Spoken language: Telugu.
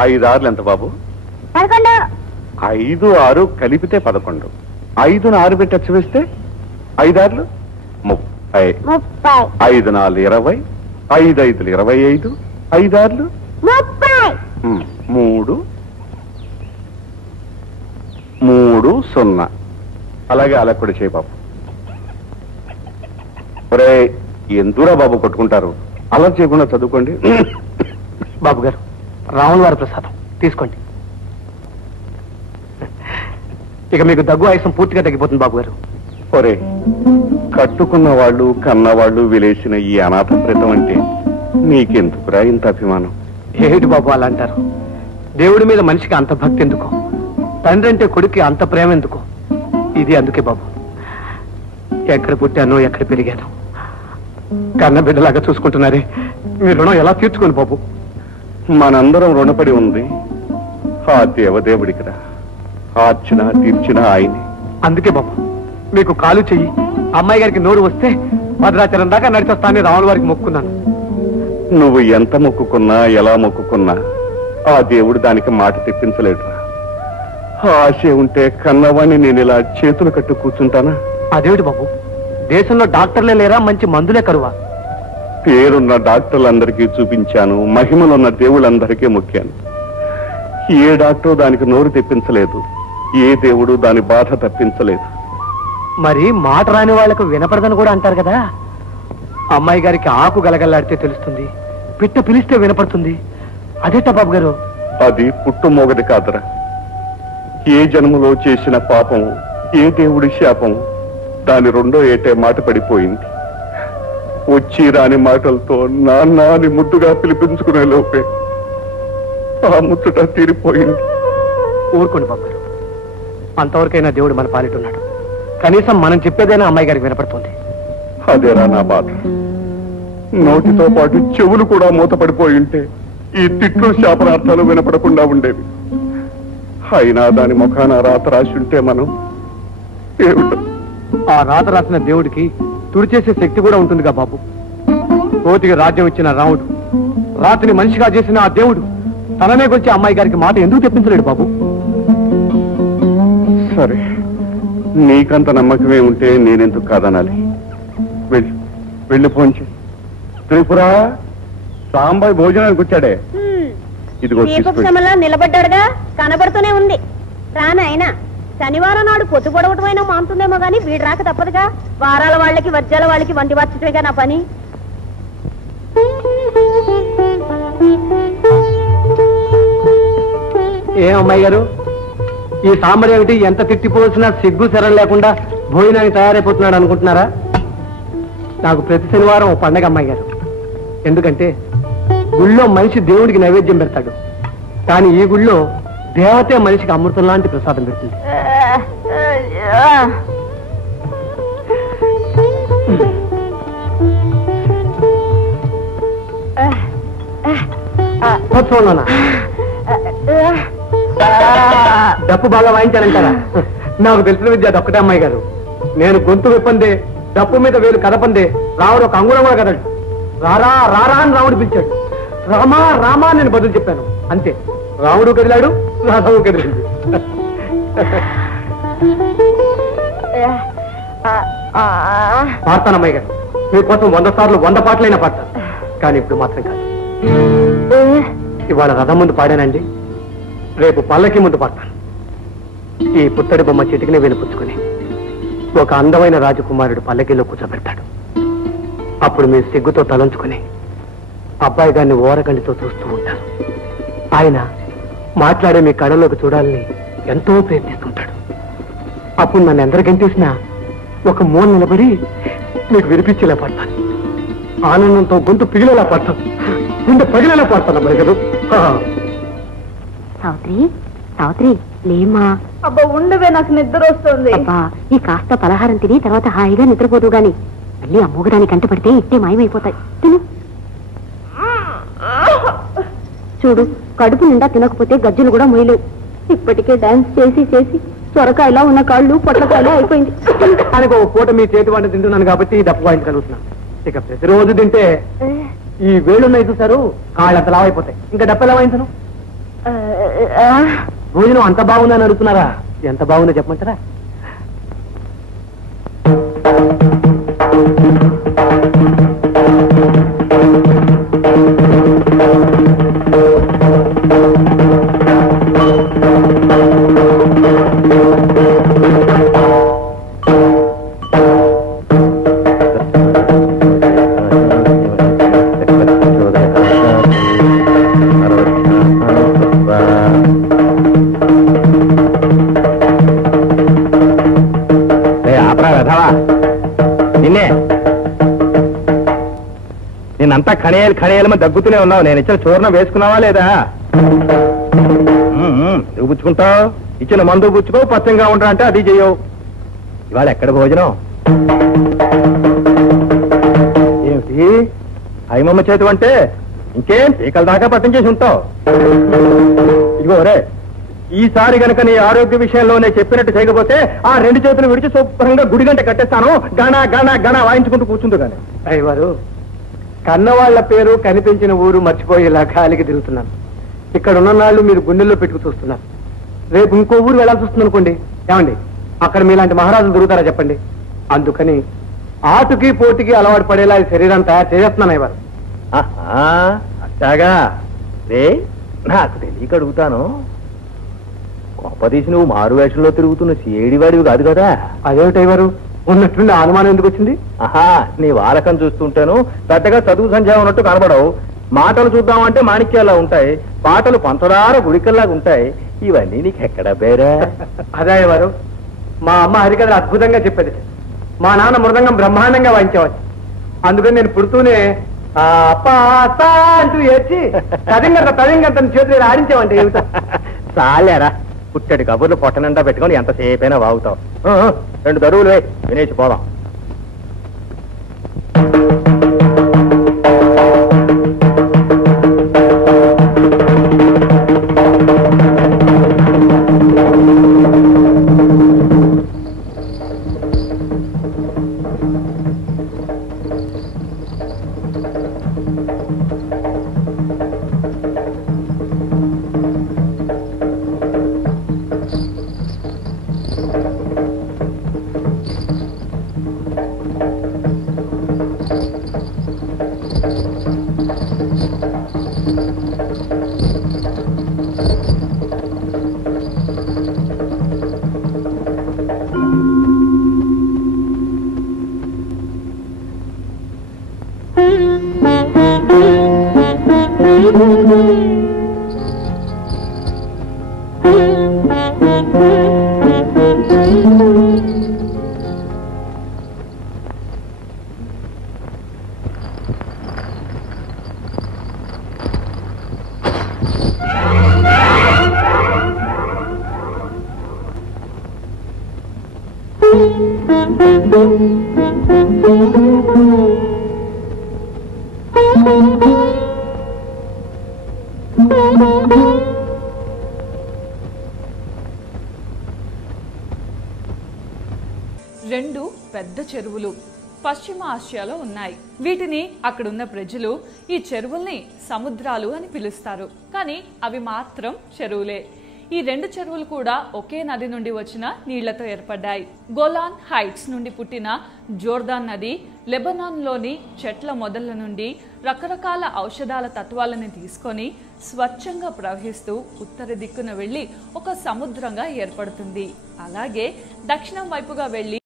5 6 ఎంత బాబు? 11. 5 6 కలిపితే 11. 5ను 6 పెట్టి అచ్చు వేస్తే 5 6 30. 5 4 20. 5 5 25. 5 6 30. 3 0. అలాగే అలా కూడా చేయి బాబు. ఒరే ఎందురా బాబు కొట్టుకుంటారు? అలా చేయకుండా చదువుకోండి. బాబు గారు, రాముల వారి ప్రసాదం తీసుకోండి. ఇక మీకు దగ్గు ఆయుసం పూర్తిగా తగ్గిపోతుంది బాబు గారు. ఒరే కట్టుకున్న వాళ్ళు కన్నవాళ్ళు విలేసిన ఈ అనాథ ప్రేతం అంటే నీకెందుకురా ఇంత అభిమానం? ఏమిటి బాబు అలా అంటారు? దేవుడి మీద మనిషికి అంత భక్తి ఎందుకో, తండ్రి అంటే కొడుక్కి అంత ప్రేమ ఎందుకో? ఇది అందుకే బాబు. ఎక్కడ పుట్టానో ఎక్కడ పెరిగాను, కన్న బిడ్డలాగా చూసుకుంటున్నారే, మీ రుణం ఎలా తీర్చుకోండి బాబు? మనందరం రుణపడి ఉంది ఆ దేవదేవుడికిరా. ఆర్చిన తీర్చిన ఆయనే. అందుకే బాబు మీకు కాలు చెయ్యి, అమ్మాయి గారికి నోరు వస్తే భద్రాచలం దాకా నడిచొస్తానని రాముల వారికి మొక్కున్నాను. నువ్వు ఎంత మొక్కుకున్నా ఎలా మొక్కుకున్నా ఆ దేవుడు దానికి మాట తెప్పించలేడురా. ఆశ ఉంటే కన్నవాణ్ణి నేను ఇలా చేతులు కట్టు కూర్చుంటానా? అదేమిటి బాబు, దేశంలో డాక్టర్లే లేరా, మంచి మందులే కరువా? పేరున్న డాక్టర్లందరికీ చూపించాను, మహిమలున్న దేవుళ్ళందరికీ మొక్కాను. ఏ డాక్టర్ దానికి నోరు తెప్పించలేదు, ఏ దేవుడు దాని బాధ తప్పించలేదు. మరి మాట రాని వాళ్లకు వినపడదని కూడా అంటారు కదా. అమ్మాయి గారికి ఆకు గలగల్లాడితే తెలుస్తుంది, పిట్ట పిలిస్తే వినపడుతుంది. అదేట బాబు గారు? అది పుట్టుమోగది కాదురా. ఏ జన్మలో చేసిన పాపం, ఏ దేవుడి శాపం దాని 2వ ఏటే మాట పడిపోయింది. వచ్చి రాని మాటలతో నాన్న అని ముద్దుగా పిలిపించుకునే లోపే ఆ ముచ్చట తీరిపోయింది. ఊరుకోండి బాబు గారు, అంతవరకైనా దేవుడు మన పాలిటున్నాడు. కనీసం మనం చెప్పేదైనా అమ్మాయి గారికి వినపడుతుంది. అదేరా నా బాధ. నోటితో పాటు చెవులు కూడా మూతపడిపోయి ఉంటే ఈ తిట్లు శాపనార్థాలు వినపడకుండా ఉండేవి. అయినా దాని ముఖాన రాత రాసి ఉంటే మనం ఏమిటో. ఆ రాత రాసిన దేవుడికి తుడిచేసే శక్తి కూడా ఉంటుందిగా బాబు. కోతికి రాజ్యం ఇచ్చిన రాముడు, రాతిని మనిషిగా చేసిన ఆ దేవుడు తననే గురించి అమ్మాయి గారికి మాట ఎందుకు తెప్పించలేడు బాబు? సరే, నీకంత నమ్మకమే ఉంటే నేనెందుకు కాదనాలి? వెళ్ళి ఫోన్ చేయి. త్రిపుర, సాంబాయి భోజనానికి వచ్చాడే, ఇదిగో నిలబడ్డాడుగా, కనబడుతూనే ఉంది. రానాయన శనివారం నాడు పొద్దు పొడవటమైనా మానుతుందేమో గాని వీడు రాక తప్పదుగా. వారాల వాళ్ళకి వర్జాల వాళ్ళకి వండి వచ్చటమేగా నా పని. ఏ అమ్మాయి గారు, ఈ సాంబార్ ఏమిటి ఎంత తిట్టిపోసినా సిగ్గు శరం లేకుండా భోజనానికి తయారైపోతున్నాడు అనుకుంటున్నారా? నాకు ప్రతి శనివారం ఓ పండగ అమ్మాయి గారు. ఎందుకంటే గుళ్ళో మనిషి దేవుడికి నైవేద్యం పెడతాడు, కానీ ఈ గుళ్ళో దేవతే మనిషికి అమృతం లాంటి ప్రసాదం పెడుతుంది. చూడనా, డప్పు బాగా వాయించారంటారా? నాకు తెలిసిన విద్య అదొక్కటే అమ్మాయి గారు. నేను గొంతు విప్పందే, డప్పు మీద వేలు కదపందే రాముడు ఒక అంగుళం కూడా కదడు. రారా రారా అని రాముడు పిలిచాడు. రామా రామా నేను బదులు చెప్పాను, అంతే. రాముడు కదిలాడు, రాధవు కదిలింది. పాడతాను అమ్మాయి గారు, మీకోసం 100 సార్లు 100 పాటలైనా పాడతాను, కానీ ఇప్పుడు మాత్రం కాదు. ఇవాళ రథం ముందు పాడానండి, రేపు పల్లకి ముందు పాడతాను. ఈ పుత్తడి బొమ్మ చిటికిని వెలుపుచ్చుకుని ఒక అందమైన రాజకుమారుడు పల్లకిలో కూర్చోబెడతాడు. అప్పుడు మీరు సిగ్గుతో తలంచుకుని అబ్బాయి గారిని ఓరకండితో చూస్తూ ఉంటారు. ఆయన మాట్లాడే మీ కళ్ళలోకి చూడాలని ఎంతో ప్రయత్నిస్తుంటాడు. అప్పుడు నన్ను ఎందరు గంటేసినా ఒక మూల నిలబడి మీకు వినిపించేలా పడతాను. ఆనందంతో గొంతు పిగిలేలా పడతాను, గుండె పగిలేలా పడతాను అబ్బాయి గారు. సావిత్రి, సావిత్రి లేమ్మా. అబ్బా ఉండవే, నాకు నిద్ర వస్తుంది. అబ్బా ఈ కాస్త పలహారం తిని తర్వాత హాయిగా నిద్రపోదు గాని మళ్ళీ అమ్మోగడానికి కంట పడితే ఇట్టే మాయమైపోతాయి. తిను. చూడు, కడుపు నిండా తినకపోతే గజ్జలు కూడా మొయ్యలేవు. ఇప్పటికే డాన్స్ చేసి చేసి సొరకాయలా ఉన్న కాళ్ళు పొట్లకాయలా అయిపోయింది. అని ఒక పూట మీ చేతి వంట తింటున్నాను కాబట్టి ఈ డప్పు వాయించగలుగుతున్నాను. ఇక ప్రతిరోజు తింటే ఈ వేళ్ళున్నాయి చూసారు, కాళ్ళు అంత లావైపోతాయి. ఇంకా డప్పు ఎలా వాయించను? భోజనం అంత బాగుందని అడుగుతున్నారా? ఎంత బాగుందో చెప్పమంటారా? నేనంతా ఖణేయాలు దగ్గుతూనే ఉన్నావు. నేను ఇచ్చిన చూర్ణం వేసుకున్నావా లేదా? నువ్వు పుచ్చుకుంటావు, ఇచ్చిన మందు పుచ్చుకో, పచ్చంగా ఉండరా అంటే అది చెయ్యవు. ఇవాళ ఎక్కడ భోజనం ఏమిటి? అయ్యమ్మ చేతి అంటే ఇంకేం పీకల దాకా పట్టం చేసి ఉంటావు. ఇదిగో రే, ఈసారి గనక నీ ఆరోగ్య విషయంలో నేను చెప్పినట్టు చేయకపోతే ఆ 2 చేతులు విడిచి శుభ్రంగా గుడి గంట కట్టేస్తాను. గణ గణ గణ వాయించుకుంటూ కూర్చుంటూ కానీ. అయ్యవారు, కన్నవాళ్ల పేరు కనిపించిన ఊరు మర్చిపోయేలా గాలికి తిరుగుతున్నాను. ఇక్కడ ఉన్న నాళ్ళు మీరు గుండెల్లో పెట్టుకు చూస్తున్నారు. రేపు ఇంకో ఊరు వెళ్ళాల్సి వస్తుంది అనుకోండి, ఏమండి అక్కడ మీలాంటి మహారాజులు దొరుకుతారా చెప్పండి? అందుకని ఆటుకి పోటీకి అలవాటు పడేలా ఈ శరీరాన్ని తయారు చేస్తున్నాను అయ్యవారు. అట్టాగా రే, నాకు తెలియక అడుగుతాను. గొప్పదీసి నువ్వు మారు వేషంలో తిరుగుతున్న సేడివాడివి కాదు కదా? అదేమిటయ్యవారు, ఉన్నట్టుండి అనుమానం ఎందుకు వచ్చింది? ఆహా, నీ వాలకం చూస్తుంటాను పెద్దగా చదువు సంధ్య ఉన్నట్టు కనబడవు. మాటలు చూద్దామంటే మాణిక్యాలా ఉంటాయి, పాటలు పంచదార గుడికల్లాగా ఉంటాయి. ఇవన్నీ నీకు ఎక్కడ బేరా? అదే అయ్యవారు, మా అమ్మ హరికథలు అద్భుతంగా చెప్పేది. మా నాన్న మృదంగం బ్రహ్మాండంగా వాయించేవాడు. అందుకని నేను పుడుతూనే అంటూ ఏడ్చి తదింగంత చేతులు ఆడించామంటే ఏమిటో. చాలేరా, పుట్టడి కబుర్లు పొట్టనండా పెట్టుకొని ఎంతసేపైనా వాగుతావు. 2 దరువులు వేయి, వినేసి పోదాం. రెండు పెద్ద చెరువులు పశ్చిమ ఆసియాలో ఉన్నాయి. వీటిని అక్కడున్న ప్రజలు ఈ చెరువుల్ని సముద్రాలు అని పిలుస్తారు. కానీ అవి మాత్రం చెరువులే. ఈ 2 చెరువులు కూడా ఒకే నది నుండి వచ్చిన నీళ్లతో ఏర్పడ్డాయి. గోలాన్ హైట్స్ నుండి పుట్టిన జోర్దాన్ నది లెబనాన్లోని చెట్ల మొదళ్ల నుండి రకరకాల ఔషధాల తత్వాలను తీసుకొని స్వచ్ఛంగా ప్రవహిస్తూ ఉత్తర దిక్కున వెళ్లి ఒక సముద్రంగా ఏర్పడుతుంది. అలాగే దక్షిణం వైపుగా వెళ్లి